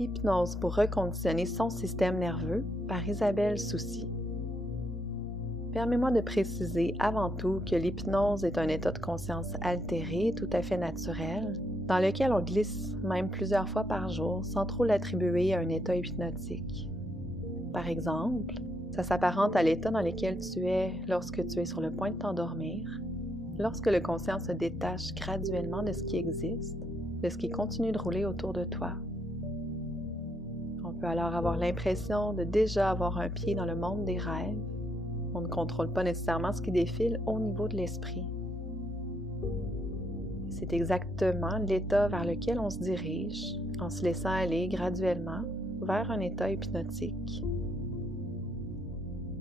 Hypnose pour reconditionner son système nerveux par Isabelle Soucy. Permets-moi de préciser avant tout que l'hypnose est un état de conscience altéré, tout à fait naturel, dans lequel on glisse même plusieurs fois par jour sans trop l'attribuer à un état hypnotique. Par exemple, ça s'apparente à l'état dans lequel tu es lorsque tu es sur le point de t'endormir, lorsque le conscient se détache graduellement de ce qui existe, de ce qui continue de rouler autour de toi. On peut alors avoir l'impression de déjà avoir un pied dans le monde des rêves. On ne contrôle pas nécessairement ce qui défile au niveau de l'esprit. C'est exactement l'état vers lequel on se dirige en se laissant aller graduellement vers un état hypnotique.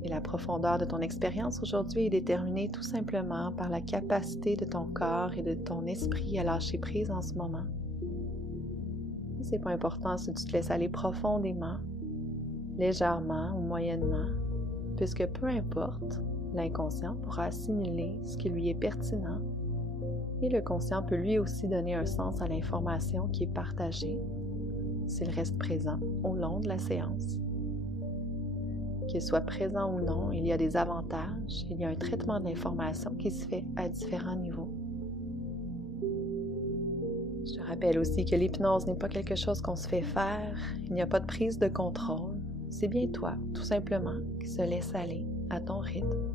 Et la profondeur de ton expérience aujourd'hui est déterminée tout simplement par la capacité de ton corps et de ton esprit à lâcher prise en ce moment. C'est pas important si tu te laisses aller profondément, légèrement ou moyennement, puisque peu importe, l'inconscient pourra assimiler ce qui lui est pertinent et le conscient peut lui aussi donner un sens à l'information qui est partagée s'il reste présent au long de la séance. Qu'il soit présent ou non, il y a des avantages, il y a un traitement de l'information qui se fait à différents niveaux. Je te rappelle aussi que l'hypnose n'est pas quelque chose qu'on se fait faire, il n'y a pas de prise de contrôle. C'est bien toi, tout simplement, qui se laisse aller à ton rythme,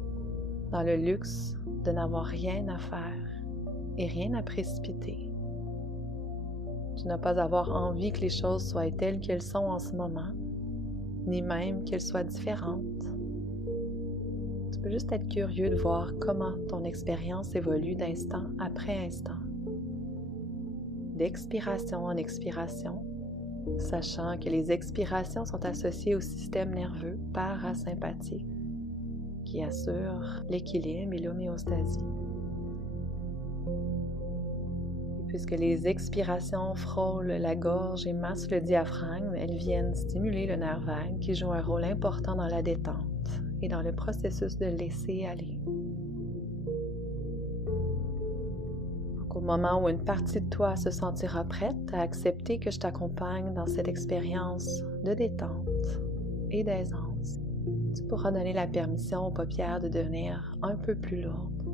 dans le luxe de n'avoir rien à faire et rien à précipiter. Tu n'as pas à avoir envie que les choses soient telles qu'elles sont en ce moment, ni même qu'elles soient différentes. Tu peux juste être curieux de voir comment ton expérience évolue d'instant après instant, d'expiration en expiration, sachant que les expirations sont associées au système nerveux parasympathique qui assure l'équilibre et l'homéostasie. Et puisque les expirations frôlent la gorge et massent le diaphragme, elles viennent stimuler le nerf vague qui joue un rôle important dans la détente et dans le processus de laisser aller. Au moment où une partie de toi se sentira prête à accepter que je t'accompagne dans cette expérience de détente et d'aisance, tu pourras donner la permission aux paupières de devenir un peu plus lourdes.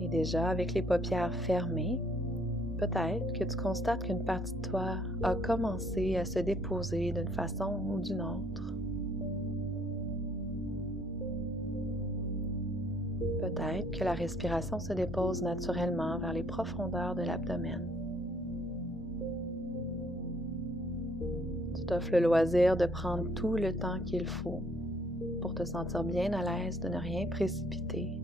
Et déjà, avec les paupières fermées, peut-être que tu constates qu'une partie de toi a commencé à se déposer d'une façon ou d'une autre. Peut-être que la respiration se dépose naturellement vers les profondeurs de l'abdomen. Tu t'offres le loisir de prendre tout le temps qu'il faut pour te sentir bien à l'aise de ne rien précipiter,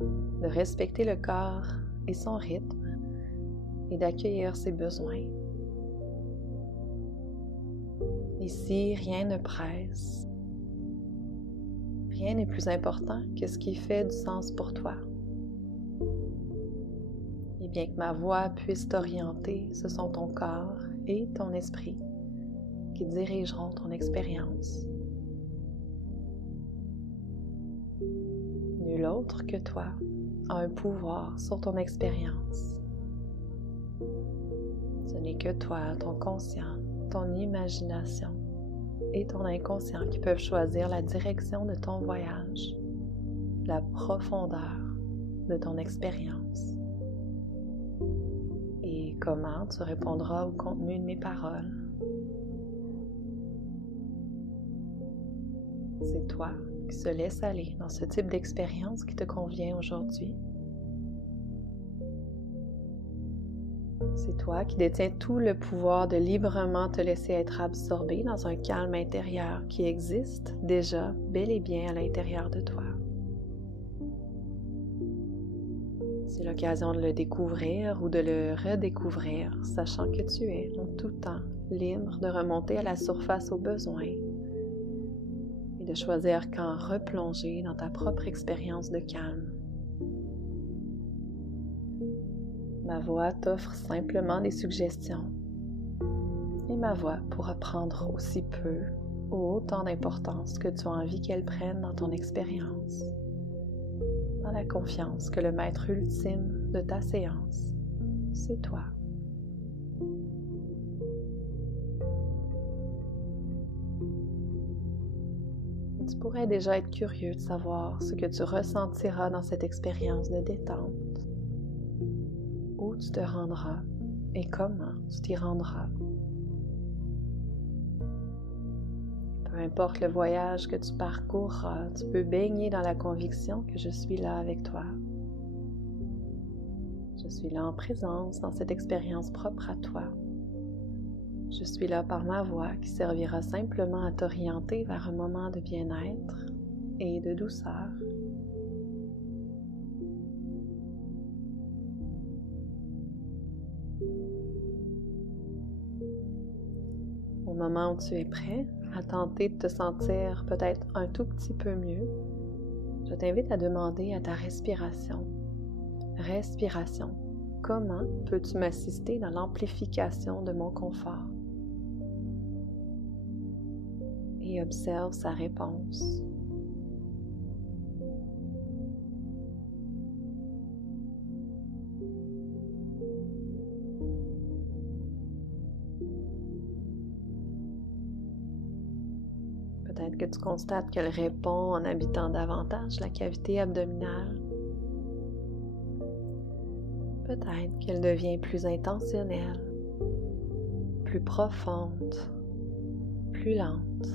de respecter le corps et son rythme et d'accueillir ses besoins. Ici, rien ne presse. Rien n'est plus important que ce qui fait du sens pour toi. Et bien que ma voix puisse t'orienter, ce sont ton corps et ton esprit qui dirigeront ton expérience. Nul autre que toi a un pouvoir sur ton expérience. Ce n'est que toi, ton conscient, ton imagination et ton inconscient qui peuvent choisir la direction de ton voyage, la profondeur de ton expérience et comment tu répondras au contenu de mes paroles. C'est toi qui se laisse aller dans ce type d'expérience qui te convient aujourd'hui. C'est toi qui détiens tout le pouvoir de librement te laisser être absorbé dans un calme intérieur qui existe déjà bel et bien à l'intérieur de toi. C'est l'occasion de le découvrir ou de le redécouvrir, sachant que tu es en tout temps libre de remonter à la surface au besoin et de choisir quand replonger dans ta propre expérience de calme. Ma voix t'offre simplement des suggestions et ma voix pourra prendre aussi peu ou autant d'importance que tu as envie qu'elle prenne dans ton expérience, dans la confiance que le maître ultime de ta séance, c'est toi. Et tu pourrais déjà être curieux de savoir ce que tu ressentiras dans cette expérience de détente, où tu te rendras et comment tu t'y rendras. Peu importe le voyage que tu parcourras, tu peux baigner dans la conviction que je suis là avec toi. Je suis là en présence dans cette expérience propre à toi. Je suis là par ma voix qui servira simplement à t'orienter vers un moment de bien-être et de douceur. Au moment où tu es prêt à tenter de te sentir peut-être un tout petit peu mieux, je t'invite à demander à ta respiration. Respiration, comment peux-tu m'assister dans l'amplification de mon confort? Et observe sa réponse. Peut-être que tu constates qu'elle répond en habitant davantage la cavité abdominale. Peut-être qu'elle devient plus intentionnelle, plus profonde, plus lente.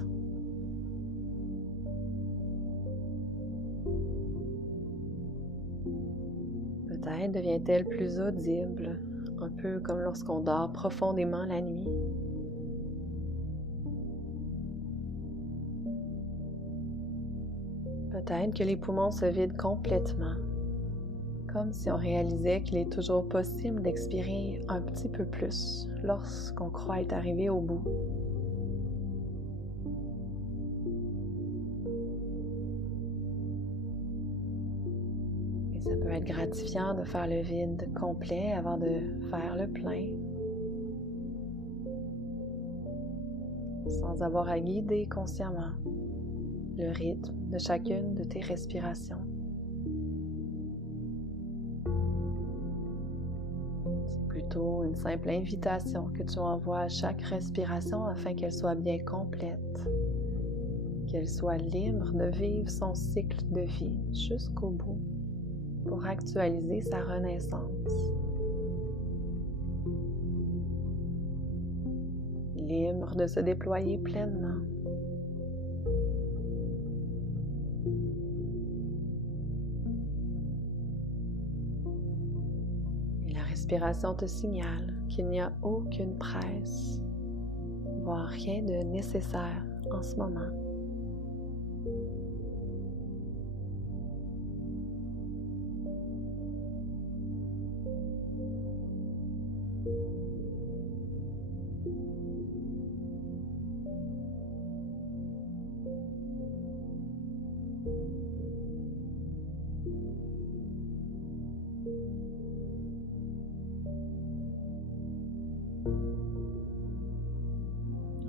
Peut-être devient-elle plus audible, un peu comme lorsqu'on dort profondément la nuit. Peut-être que les poumons se vident complètement, comme si on réalisait qu'il est toujours possible d'expirer un petit peu plus lorsqu'on croit être arrivé au bout. Et ça peut être gratifiant de faire le vide complet avant de faire le plein, sans avoir à guider consciemment le rythme de chacune de tes respirations. C'est plutôt une simple invitation que tu envoies à chaque respiration afin qu'elle soit bien complète, qu'elle soit libre de vivre son cycle de vie jusqu'au bout pour actualiser sa renaissance. Libre de se déployer pleinement. La respiration te signale qu'il n'y a aucune presse, voire rien de nécessaire en ce moment.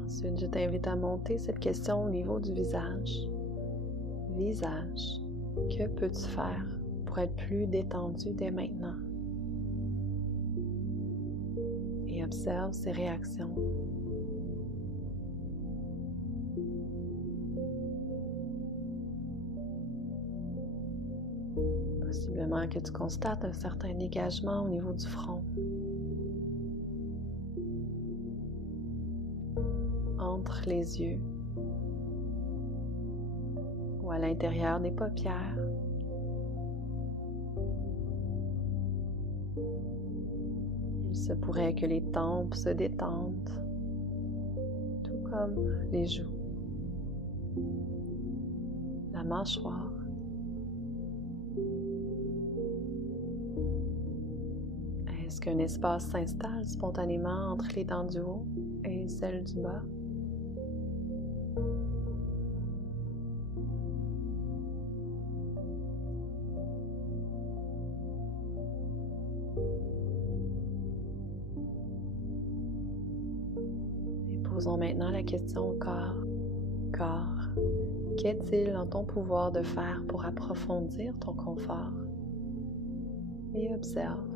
Ensuite, je t'invite à monter cette question au niveau du visage. Visage, que peux-tu faire pour être plus détendu dès maintenant? Et observe ses réactions. Possiblement que tu constates un certain dégagement au niveau du front. Entre les yeux ou à l'intérieur des paupières. Il se pourrait que les tempes se détendent, tout comme les joues, la mâchoire. Est-ce qu'un espace s'installe spontanément entre les dents du haut et celles du bas? Et posons maintenant la question au corps. Corps, qu'est-il en ton pouvoir de faire pour approfondir ton confort? Et observe.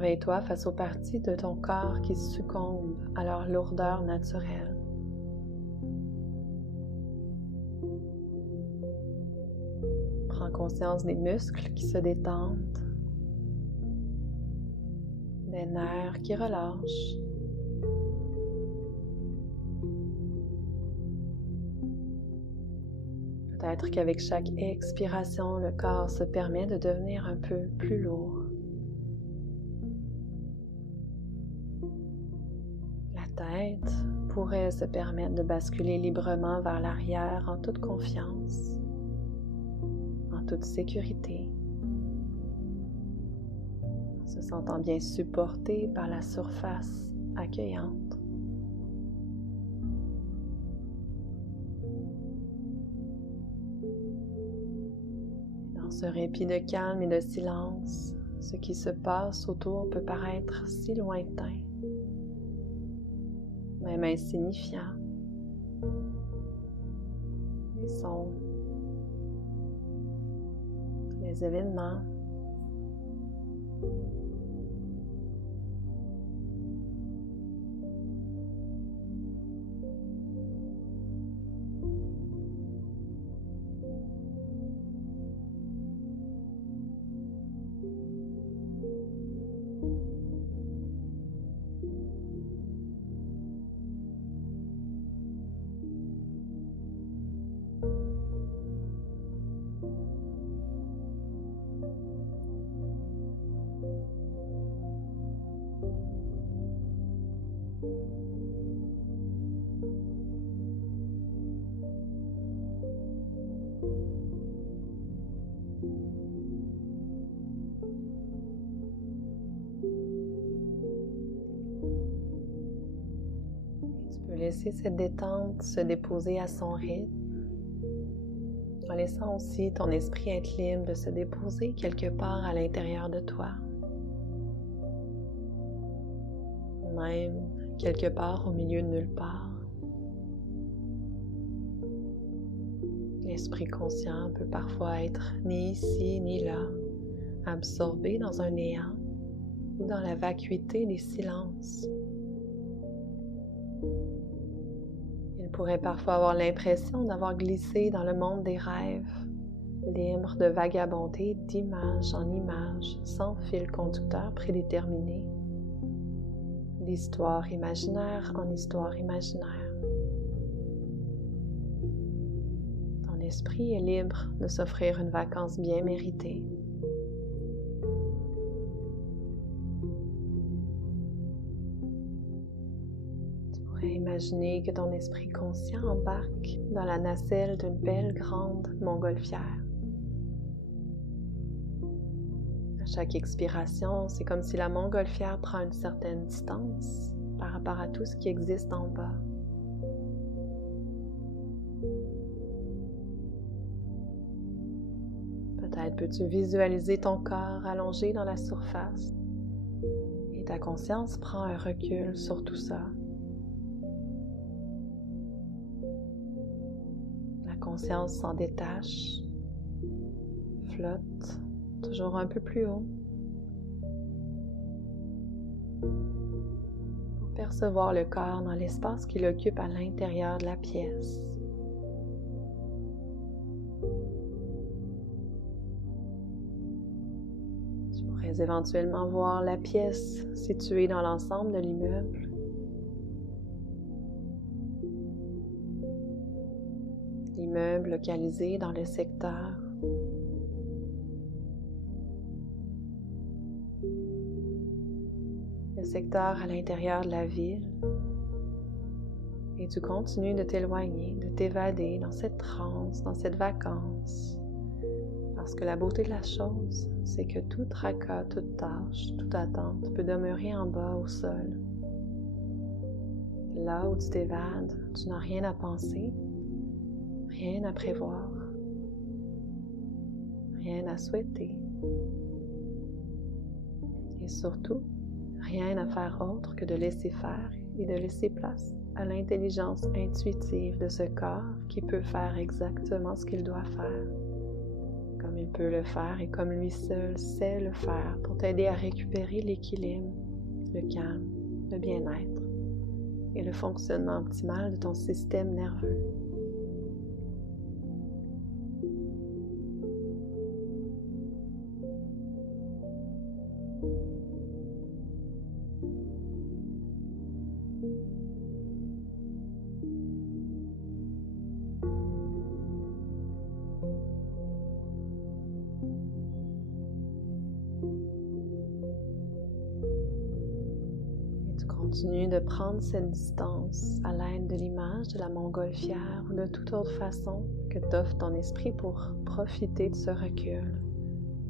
Émerveille-toi face aux parties de ton corps qui succombent à leur lourdeur naturelle. Prends conscience des muscles qui se détendent, des nerfs qui relâchent. Peut-être qu'avec chaque expiration, le corps se permet de devenir un peu plus lourd. La tête pourrait se permettre de basculer librement vers l'arrière en toute confiance, en toute sécurité, en se sentant bien supporté par la surface accueillante. Dans ce répit de calme et de silence, ce qui se passe autour peut paraître si lointain, même insignifiant. Les sons, les événements, laisser cette détente se déposer à son rythme, en laissant aussi ton esprit être libre de se déposer quelque part à l'intérieur de toi, même quelque part au milieu de nulle part. L'esprit conscient peut parfois être ni ici ni là, absorbé dans un néant ou dans la vacuité des silences. Il pourrait parfois avoir l'impression d'avoir glissé dans le monde des rêves, libre de vagabonder d'image en image, sans fil conducteur prédéterminé, d'histoire imaginaire en histoire imaginaire. Ton esprit est libre de s'offrir une vacance bien méritée. Imaginez que ton esprit conscient embarque dans la nacelle d'une belle grande montgolfière. À chaque expiration, c'est comme si la montgolfière prend une certaine distance par rapport à tout ce qui existe en bas. Peut-être peux-tu visualiser ton corps allongé dans la surface et ta conscience prend un recul sur tout ça. La conscience s'en détache, flotte toujours un peu plus haut pour percevoir le corps dans l'espace qu'il occupe à l'intérieur de la pièce. Tu pourrais éventuellement voir la pièce située dans l'ensemble de l'immeuble. L'immeuble localisé dans le secteur. Le secteur à l'intérieur de la ville. Et tu continues de t'éloigner, de t'évader dans cette transe, dans cette vacance. Parce que la beauté de la chose, c'est que tout tracas, toute tâche, toute attente peut demeurer en bas au sol. Là où tu t'évades, tu n'as rien à penser, rien à prévoir, rien à souhaiter. Et surtout, rien à faire autre que de laisser faire et de laisser place à l'intelligence intuitive de ce corps qui peut faire exactement ce qu'il doit faire. comme il peut le faire et comme lui seul sait le faire pour t'aider à récupérer l'équilibre, le calme, le bien-être et le fonctionnement optimal de ton système nerveux. Continue de prendre cette distance à l'aide de l'image de la montgolfière ou de toute autre façon que t'offre ton esprit pour profiter de ce recul,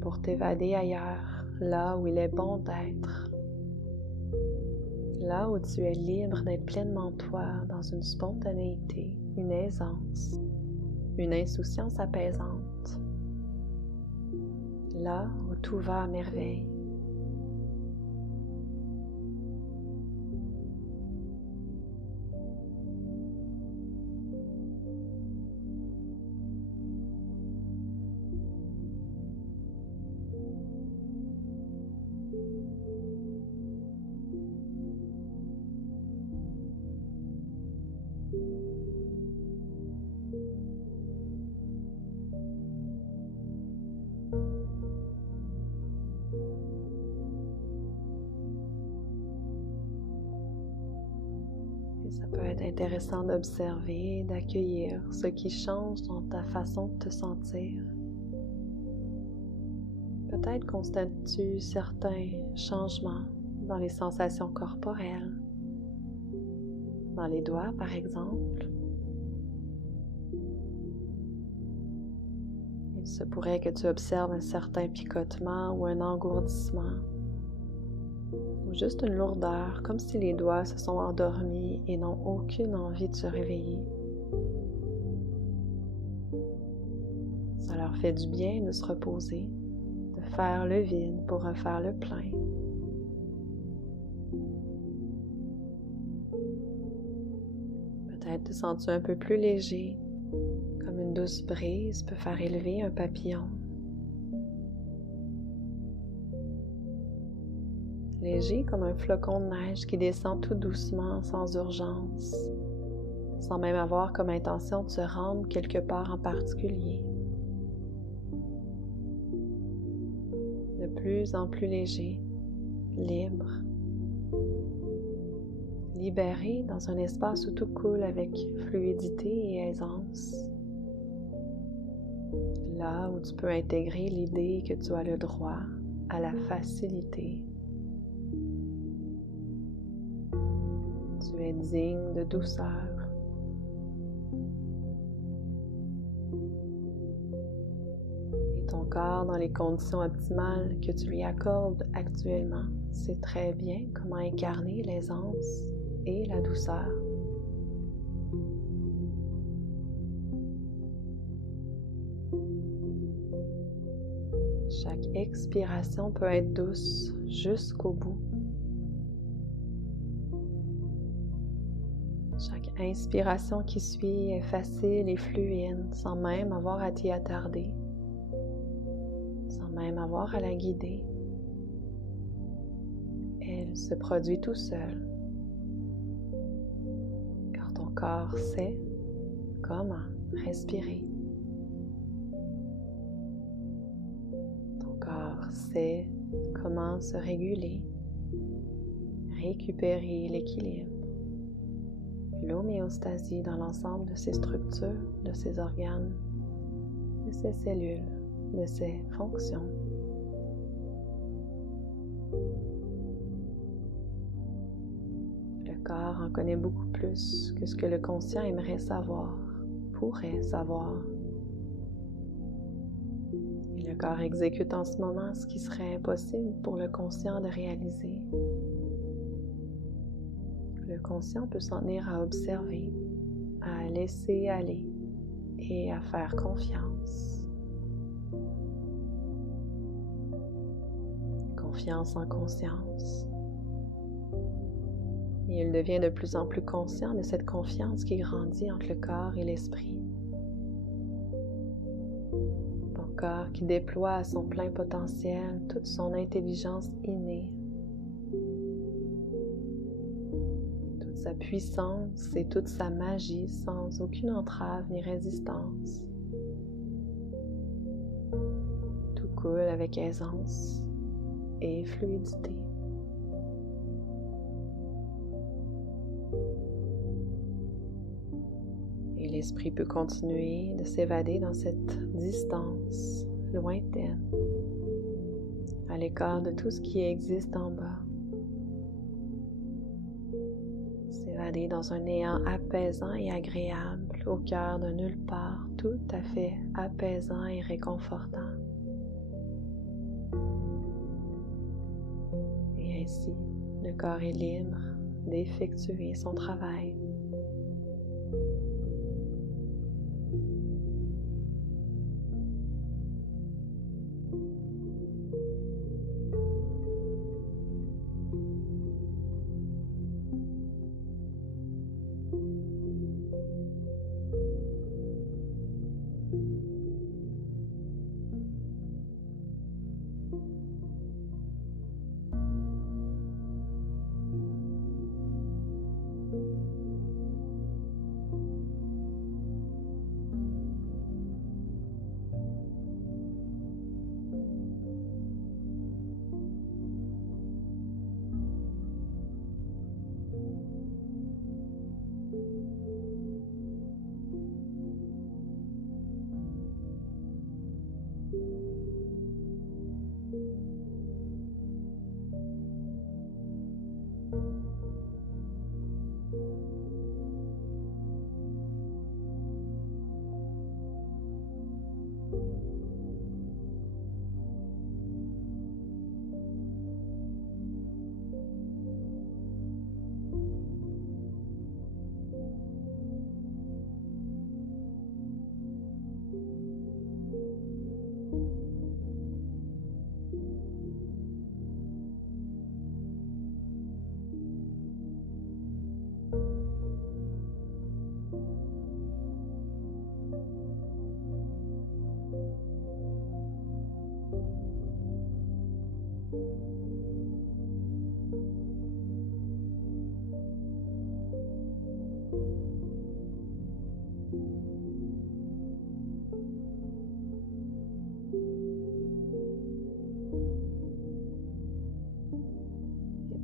pour t'évader ailleurs, là où il est bon d'être, là où tu es libre d'être pleinement toi dans une spontanéité, une aisance, une insouciance apaisante, là où tout va à merveille. Ça peut être intéressant d'observer, d'accueillir ce qui change dans ta façon de te sentir. Peut-être constates-tu certains changements dans les sensations corporelles, dans les doigts par exemple. Il se pourrait que tu observes un certain picotement ou un engourdissement, ou juste une lourdeur, comme si les doigts se sont endormis et n'ont aucune envie de se réveiller. Ça leur fait du bien de se reposer, de faire le vide pour refaire le plein. Peut-être te sens-tu un peu plus léger, comme une douce brise peut faire élever un papillon. Léger comme un flocon de neige qui descend tout doucement, sans urgence, sans même avoir comme intention de se rendre quelque part en particulier. De plus en plus léger, libre, libéré dans un espace où tout coule avec fluidité et aisance. Là où tu peux intégrer l'idée que tu as le droit à la facilité. Tu es digne de douceur. Et ton corps, dans les conditions optimales que tu lui accordes actuellement, sait très bien comment incarner l'aisance et la douceur. Chaque expiration peut être douce jusqu'au bout. Chaque inspiration qui suit est facile et fluide, sans même avoir à t'y attarder, sans même avoir à la guider. Elle se produit tout seul, car ton corps sait comment respirer. Ton corps sait comment se réguler, récupérer l'équilibre, l'homéostasie dans l'ensemble de ses structures, de ses organes, de ses cellules, de ses fonctions. Le corps en connaît beaucoup plus que ce que le conscient aimerait savoir, pourrait savoir. Et le corps exécute en ce moment ce qui serait impossible pour le conscient de réaliser. Le conscient peut s'en tenir à observer, à laisser aller et à faire confiance. Confiance en conscience. Et il devient de plus en plus conscient de cette confiance qui grandit entre le corps et l'esprit. Ton corps qui déploie à son plein potentiel toute son intelligence innée, toute sa puissance et toute sa magie sans aucune entrave ni résistance. Tout coule avec aisance et fluidité. Et l'esprit peut continuer de s'évader dans cette distance lointaine, à l'écart de tout ce qui existe en bas. S'évader dans un néant apaisant et agréable au cœur de nulle part, tout à fait apaisant et réconfortant. Et ainsi, le corps est libre d'effectuer son travail.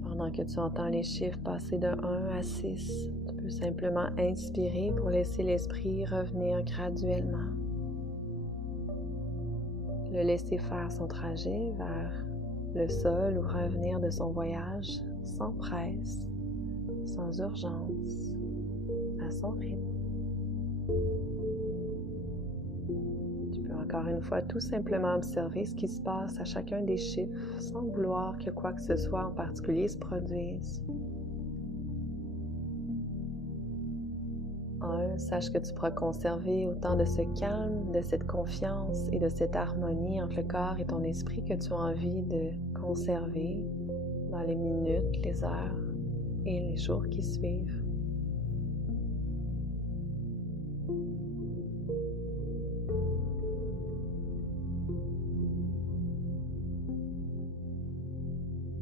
Pendant que tu entends les chiffres passer de 1 à 6, tu peux simplement inspirer pour laisser l'esprit revenir graduellement. Le laisser faire son trajet vers le sol ou revenir de son voyage sans presse, sans urgence, à son rythme. Encore une fois, tout simplement observer ce qui se passe à chacun des chiffres sans vouloir que quoi que ce soit en particulier se produise. 1, sache que tu pourras conserver autant de ce calme, de cette confiance et de cette harmonie entre le corps et ton esprit que tu as envie de conserver dans les minutes, les heures et les jours qui suivent.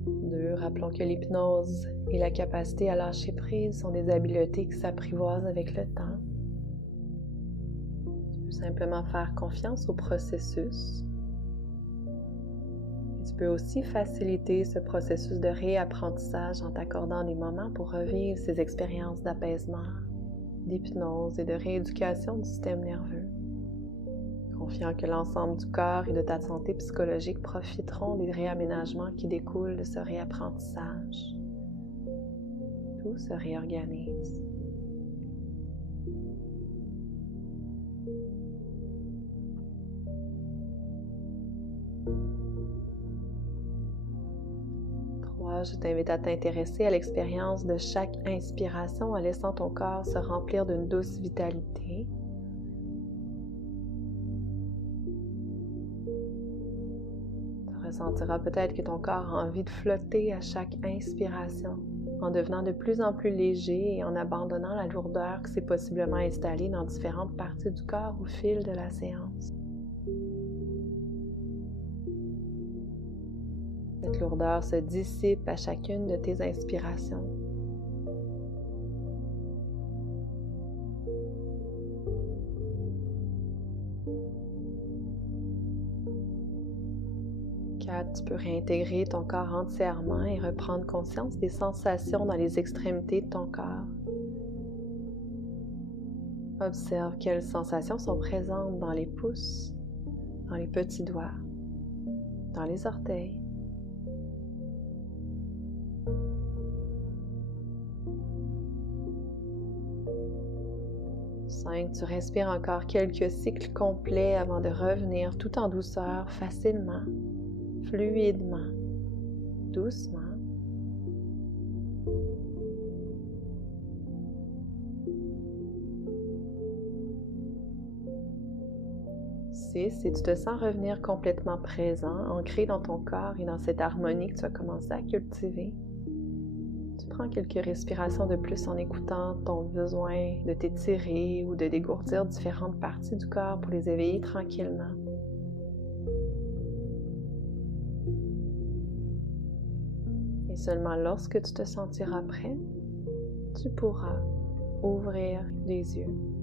2, rappelons que l'hypnose et la capacité à lâcher prise sont des habiletés qui s'apprivoisent avec le temps. Tu peux simplement faire confiance au processus. Et tu peux aussi faciliter ce processus de réapprentissage en t'accordant des moments pour revivre ces expériences d'apaisement, d'hypnose et de rééducation du système nerveux. Confiant que l'ensemble du corps et de ta santé psychologique profiteront des réaménagements qui découlent de ce réapprentissage. Tout se réorganise. Je t'invite à t'intéresser à l'expérience de chaque inspiration en laissant ton corps se remplir d'une douce vitalité. Tu ressentiras peut-être que ton corps a envie de flotter à chaque inspiration, en devenant de plus en plus léger et en abandonnant la lourdeur qui s'est possiblement installée dans différentes parties du corps au fil de la séance. toute lourdeur se dissipe à chacune de tes inspirations. Tu peux réintégrer ton corps entièrement et reprendre conscience des sensations dans les extrémités de ton corps. Observe quelles sensations sont présentes dans les pouces, dans les petits doigts, dans les orteils. Sens que tu respires encore quelques cycles complets avant de revenir tout en douceur, facilement, fluidement, doucement. Si tu te sens revenir complètement présent, ancré dans ton corps et dans cette harmonie que tu as commencé à cultiver, tu prends quelques respirations de plus en écoutant ton besoin de t'étirer ou de dégourdir différentes parties du corps pour les éveiller tranquillement. Et seulement lorsque tu te sentiras prêt, tu pourras ouvrir les yeux.